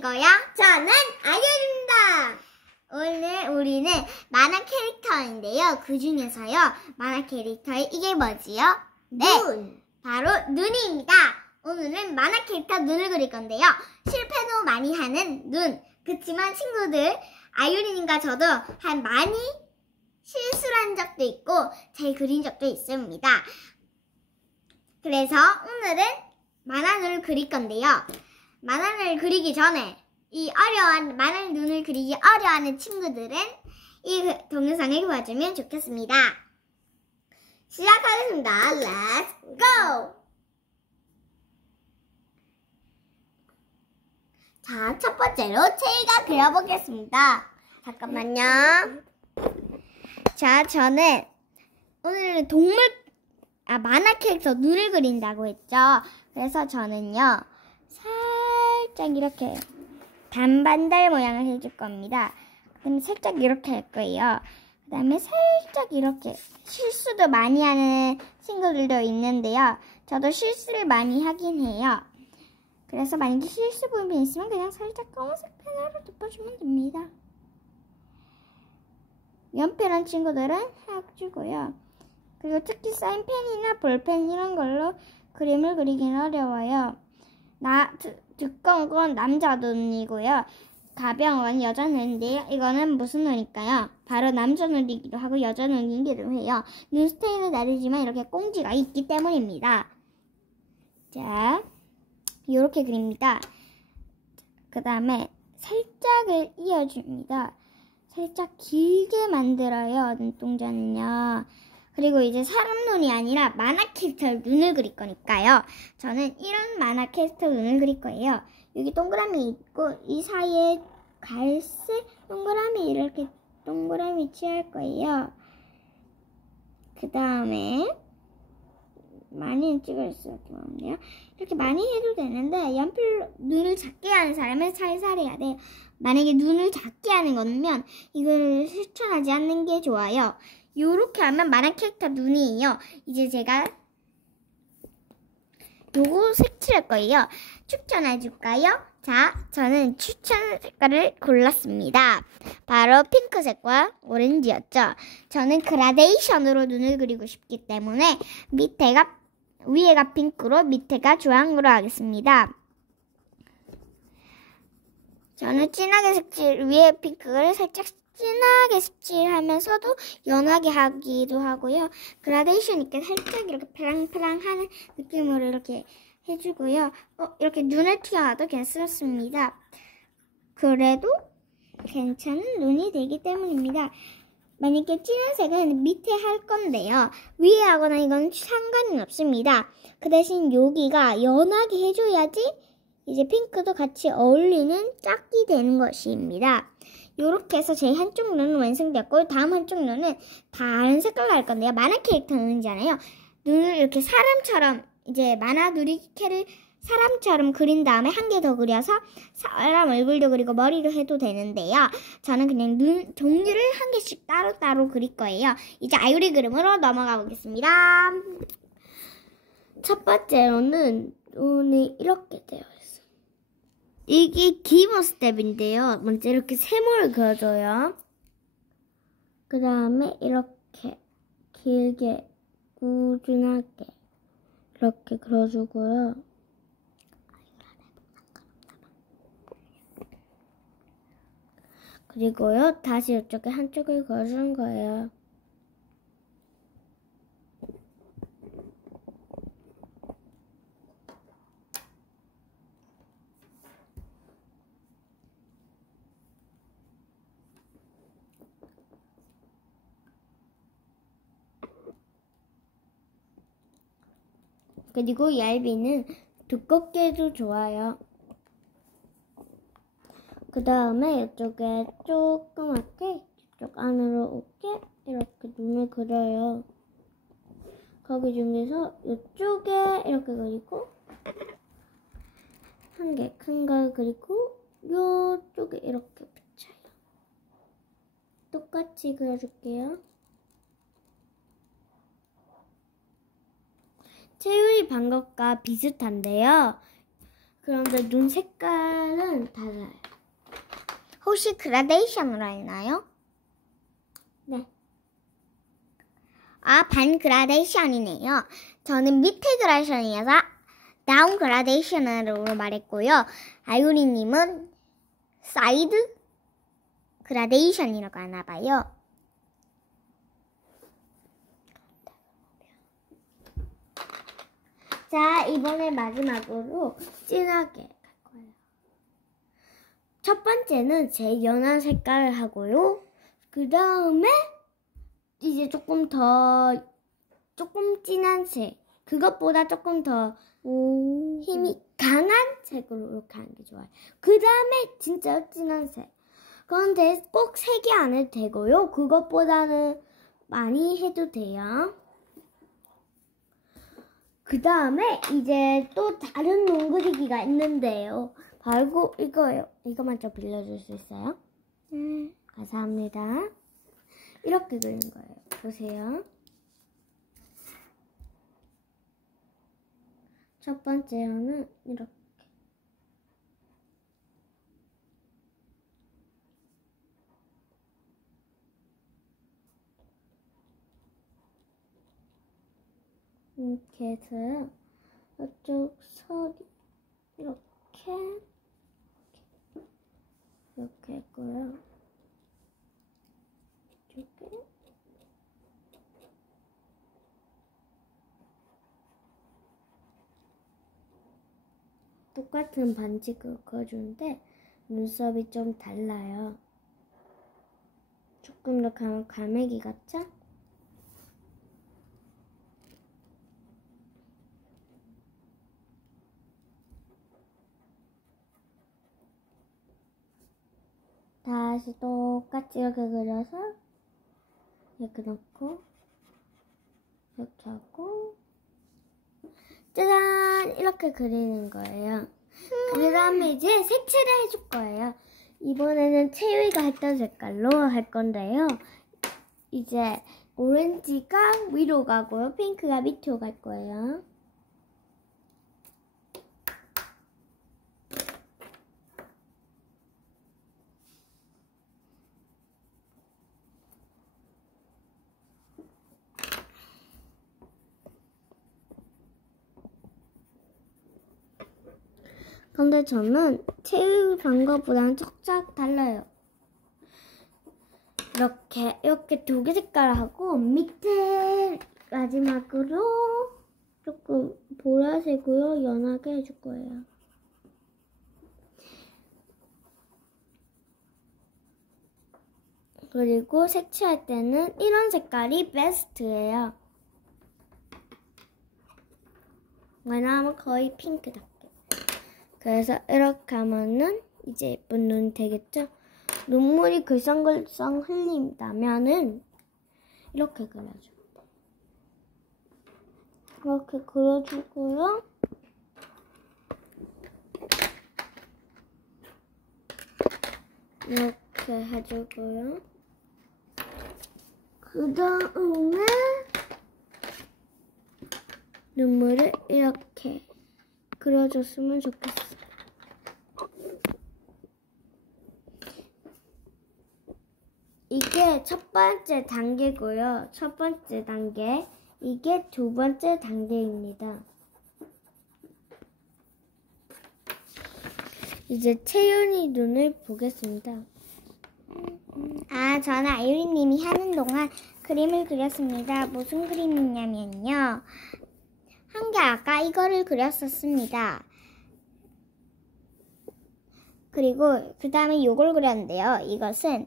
채율이고요. 저는 아이유입니다. 오늘 우리는 만화 캐릭터인데요. 그 중에서요, 만화 캐릭터의 이게 뭐지요? 네, 바로 눈입니다. 오늘은 만화 캐릭터 눈을 그릴 건데요. 실패도 많이 하는 눈. 그치만 친구들, 아유리님과 저도 많이 실수를 한 적도 있고 잘 그린 적도 있습니다. 그래서 오늘은 만화 눈을 그릴 건데요. 만화를 그리기 전에 만화 눈을 그리기 어려워하는 친구들은 이 동영상을 봐주면 좋겠습니다. 시작하겠습니다. Let's go! 자, 첫 번째로 채이가 그려보겠습니다. 잠깐만요. 자, 저는 오늘은 만화 캐릭터 눈을 그린다고 했죠. 그래서 저는요, 살짝 이렇게 단반달 모양을 해줄 겁니다. 그 다음에 살짝 이렇게 할 거예요. 그 다음에 살짝 이렇게 실수도 많이 하는 친구들도 있는데요. 저도 실수를 많이 하긴 해요. 그래서 만약에 실수 부분이 있으면 그냥 살짝 검은색 펜으로 덮어주면 됩니다. 연필한 친구들은 해주고요. 그리고 특히 사인펜이나 볼펜 이런 걸로 그림을 그리기는 어려워요. 두꺼운 건 남자 눈이고요. 가벼운 건 여자 눈인데요. 이거는 무슨 눈일까요? 바로 남자 눈이기도 하고 여자 눈이기도 해요. 눈 스타일은 다르지만 이렇게 꽁지가 있기 때문입니다. 자, 이렇게 그립니다. 그 다음에 살짝을 이어줍니다. 살짝 길게 만들어요. 눈동자는요. 그리고 이제 사람 눈이 아니라 만화 캐릭터 눈을 그릴 거니까요. 저는 이런 만화 캐릭터 눈을 그릴 거예요. 여기 동그라미 있고 이 사이에 갈색 동그라미 이렇게 동그라미 칠할 거예요. 그 다음에 많이는 찍을 수 없네요. 이렇게 많이 해도 되는데 연필로 눈을 작게 하는 사람은 살살 해야 돼요. 만약에 눈을 작게 하는 거면 이걸 추천하지 않는 게 좋아요. 요렇게 하면 만화 캐릭터 눈이에요. 이제 제가 요거 색칠할 거예요. 추천해줄까요? 자, 저는 추천 색깔을 골랐습니다. 바로 핑크색과 오렌지였죠. 저는 그라데이션으로 눈을 그리고 싶기 때문에 위에가 핑크로 밑에가 주황으로 하겠습니다. 저는 위에 핑크를 살짝 진하게 색칠하면서도 연하게 하기도 하고요. 그라데이션이니까 살짝 이렇게 파랑파랑하는 느낌으로 이렇게 해주고요. 이렇게 눈을 튀어나도 괜찮습니다. 그래도 괜찮은 눈이 되기 때문입니다. 만약에 진한 색은 밑에 할 건데요. 위에 하거나 이건 상관은 없습니다. 그 대신 여기가 연하게 해줘야지 이제 핑크도 같이 어울리는 짝이 되는 것입니다. 이렇게 해서 제 한쪽 눈은 완성되었고 다음 한쪽 눈은 다른 색깔로 할 건데요. 만화 캐릭터 눈이잖아요. 눈을 이렇게 사람처럼 이제 만화 누리캐를 사람처럼 그린 다음에 한 개 더 그려서 사람 얼굴도 그리고 머리로 해도 되는데요. 저는 그냥 눈 종류를 한 개씩 따로따로 그릴 거예요. 이제 아유리 그림으로 넘어가 보겠습니다. 첫 번째로는 눈이 이렇게 되어 있어요. 이게 기본 스텝인데요. 먼저 이렇게 세모를 그려줘요. 그 다음에 이렇게 길게 꾸준하게 이렇게 그려주고요. 그리고요, 다시 이쪽에 한쪽을 그려주는 거예요. 그리고 얇이는 두껍게 해도 좋아요. 그 다음에 이쪽에 조그맣게 이쪽 안으로 오게 이렇게 눈을 그려요. 거기 중에서 이쪽에 이렇게 그리고 한 개 큰 걸 그리고 이쪽에 이렇게 붙여요. 똑같이 그려줄게요. 채율이 방법과 비슷한데요. 그런데 눈 색깔은 달라요. 혹시 그라데이션으로 했나요? 네. 아, 반 그라데이션이네요. 저는 밑에 그라데이션이어서 다운 그라데이션으로 말했고요. 아유리님은 사이드 그라데이션이라고 하나봐요. 자, 이번에 마지막으로 진하게 갈 거예요. 첫 번째는 제일 연한 색깔을 하고요. 그 다음에 이제 조금 진한 색. 그것보다 조금 더 힘이 강한 색으로 이렇게 하는 게 좋아요. 그 다음에 진짜 진한 색. 그런데 꼭 색이 안 해도 되고요. 그것보다는 많이 해도 돼요. 그 다음에 이제 또 다른 눈 그리기가 있는데요. 바로 이거예요. 이거만 좀 빌려줄 수 있어요? 감사합니다. 이렇게 그리는 거예요. 보세요. 첫 번째는 이렇게. 이렇게 해서요. 이쪽 선이 이렇게 했고요. 이쪽에 똑같은 반지를 그어주는데 눈썹이 좀 달라요. 조금 더 갈매기 같죠? 다시 똑같이 이렇게 그려서 이렇게 넣고 이렇게 하고 짜잔! 이렇게 그리는 거예요. 그 다음에 이제 색칠을 해줄 거예요. 이번에는 채유이가 했던 색깔로 할 건데요. 이제 오렌지가 위로 가고요. 핑크가 밑으로 갈 거예요. 근데 저는 채울 방법보다는 살짝 달라요. 이렇게 두 개 색깔 하고 밑에 마지막으로 조금 보라색으로 연하게 해줄 거예요. 그리고 색칠할 때는 이런 색깔이 베스트예요. 왜냐하면 거의 핑크다. 그래서 이렇게 하면은 이제 예쁜 눈이 되겠죠? 눈물이 글썽글썽 흘린다면은 이렇게 그려줘요. 이렇게 그려주고요. 이렇게 해주고요. 그 다음에 눈물을 이렇게 그려줬으면 좋겠어요. 이게 첫 번째 단계고요. 첫 번째 단계. 이게 두 번째 단계입니다. 이제 채윤이 눈을 보겠습니다. 아, 저는 아유리님이 하는 동안 그림을 그렸습니다. 무슨 그림이냐면요. 한 개 아까 이거를 그렸었습니다. 그리고 그 다음에 요걸 그렸는데요. 이것은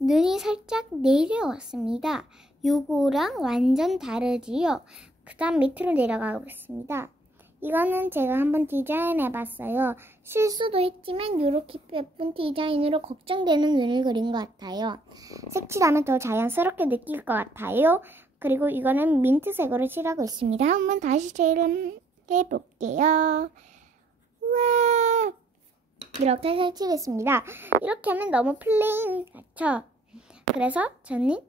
눈이 살짝 내려왔습니다. 요거랑 완전 다르지요. 그 다음 밑으로 내려가겠습니다. 이거는 제가 한번 디자인해봤어요. 실수도 했지만 이렇게 예쁜 디자인으로 걱정되는 눈을 그린 것 같아요. 색칠하면 더 자연스럽게 느낄 것 같아요. 그리고 이거는 민트색으로 칠하고 있습니다. 한번 다시 해볼게요. 우와! 이렇게 색칠했습니다. 이렇게 하면 너무 플레인 같죠? 그래서 저는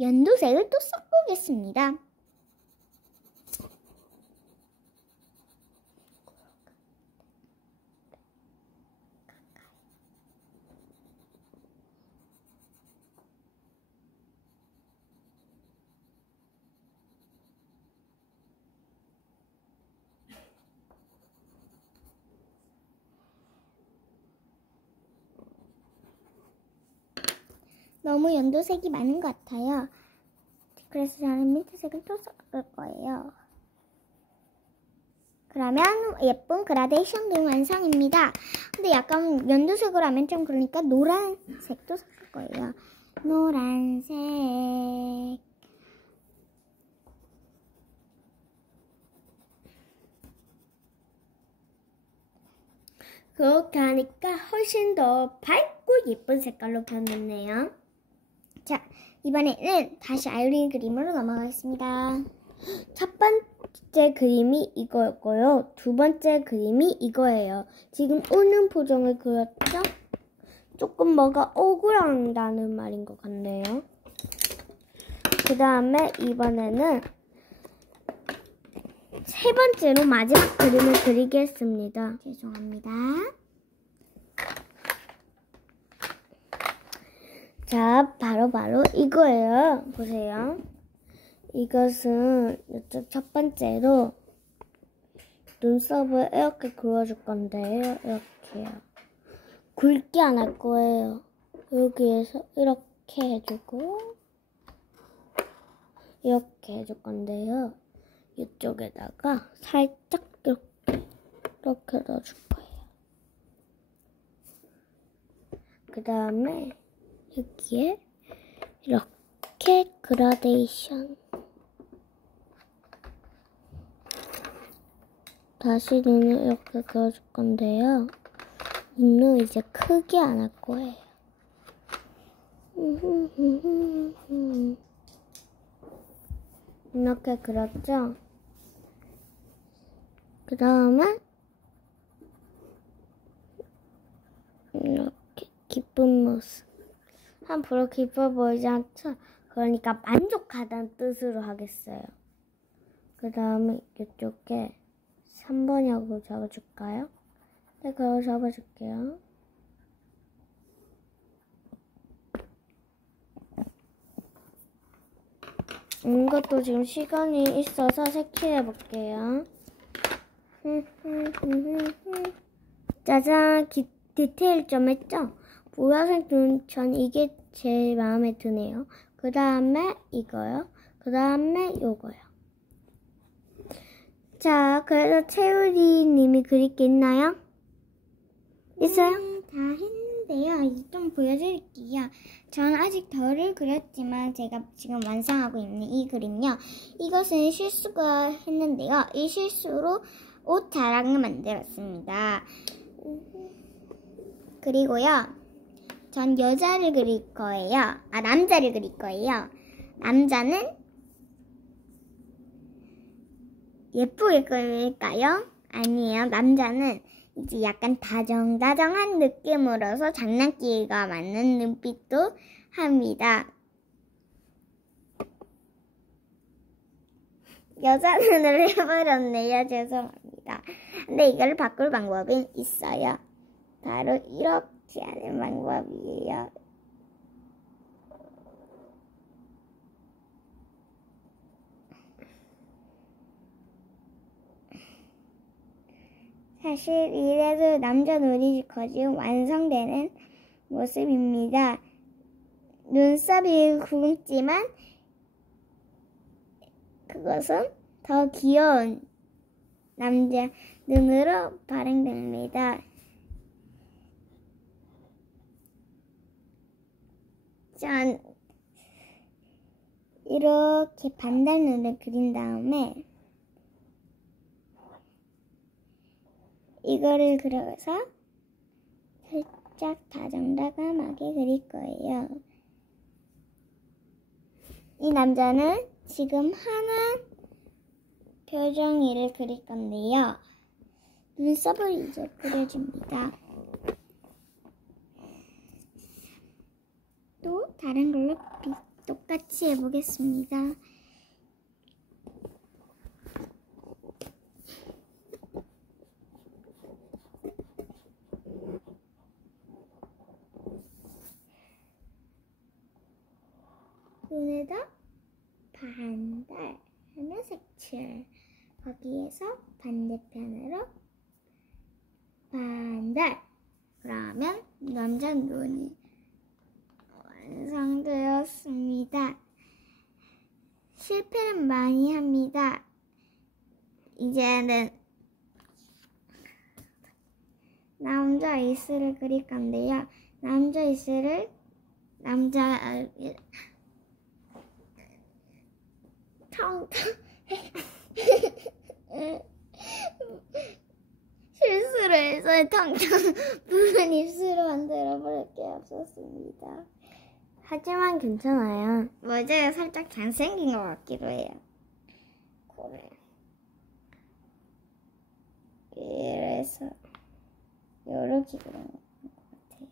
연두색을 또 섞어보겠습니다. 너무 연두색이 많은 것 같아요. 그래서 저는 민트색을 또 섞을 거예요. 그러면 예쁜 그라데이션 그림 완성입니다. 근데 약간 연두색으로 하면 좀 그러니까 노란색도 섞을 거예요. 노란색. 그렇게 하니까 훨씬 더 밝고 예쁜 색깔로 변했네요. 자, 이번에는 다시 아이오린 그림으로 넘어가겠습니다. 첫 번째 그림이 이거였고요. 두 번째 그림이 이거예요. 지금 우는 표정을 그렸죠? 조금 뭐가 억울한다는 말인 것 같네요. 그 다음에 이번에는 세 번째로 마지막 그림을 그리겠습니다. 죄송합니다. 자, 바로 이거예요. 보세요. 이것은 이쪽 첫 번째로 눈썹을 이렇게 그려줄 건데요. 이렇게요. 굵게 안 할 거예요. 여기에서 이렇게 해주고 이렇게 해줄 건데요. 이쪽에다가 살짝 이렇게 넣어줄 거예요. 그 다음에 여기에 이렇게 그라데이션. 다시 눈을 이렇게 그려줄 건데요. 눈은 이제 크게 안 할 거예요. 이렇게 그렸죠? 그 다음에 이렇게 기쁜 모습. 함부로 기뻐 보이지 않죠? 그러니까 만족하다는 뜻으로 하겠어요. 그 다음에 이쪽에 3번이라고 적어줄까요? 네, 그거 적어줄게요. 이것도 지금 시간이 있어서 색칠해 볼게요. 짜잔, 디테일 좀 했죠? 보라색 눈천 이게 제일 마음에 드네요. 그 다음에 이거요. 그 다음에 요거요. 자, 그래서 채우리 님이 그릴 게 있나요? 있어요? 다 했는데요. 좀 보여드릴게요. 저는 아직 덜을 그렸지만 제가 지금 완성하고 있는 이 그림요. 이것은 실수가 했는데요. 이 실수로 옷 자랑을 만들었습니다. 그리고요. 전 여자를 그릴 거예요. 남자를 그릴 거예요. 남자는 예쁘게 그릴까요? 아니에요. 남자는 이제 약간 다정다정한 느낌으로서 장난기가 많은 눈빛도 합니다. 여자 눈을 해버렸네요. 죄송합니다. 근데 이걸 바꿀 방법은 있어요. 바로 이렇게 하는 방법이에요. 사실 이래도 남자 눈이 거진 완성되는 모습입니다. 눈썹이 굵지만 그것은 더 귀여운 남자 눈으로 발행됩니다. 짠! 이렇게 반달 눈을 그린 다음에 이거를 그려서 살짝 다정다감하게 그릴 거예요. 이 남자는 지금 하나 표정이를 그릴 건데요. 눈썹을 이제 그려줍니다. 또 다른 걸로 똑같이 해보겠습니다. 눈에다 반달 하면 색칠, 거기에서 반대편으로 반달. 그러면 남자 눈이 완성되었습니다. 실패는 많이 합니다. 이제는 남자 이슬을 그릴 건데요. 남자 이슬을 실수로 해서 텅텅 부은 입술을 만들어 버릴 게 없었습니다. 하지만 괜찮아요. 모자가 살짝 잘생긴 것 같기도 해요. 그래. 그래서 이렇게 그런 것 같아요.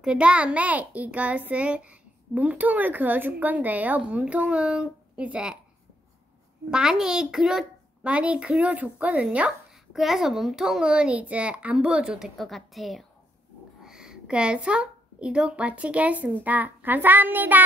그 다음에 이것을 몸통을 그려줄 건데요. 몸통은 이제 많이 그려줬거든요. 그래서 몸통은 이제 안 보여줘도 될 것 같아요. 그래서 이독 마치겠습니다. 감사합니다.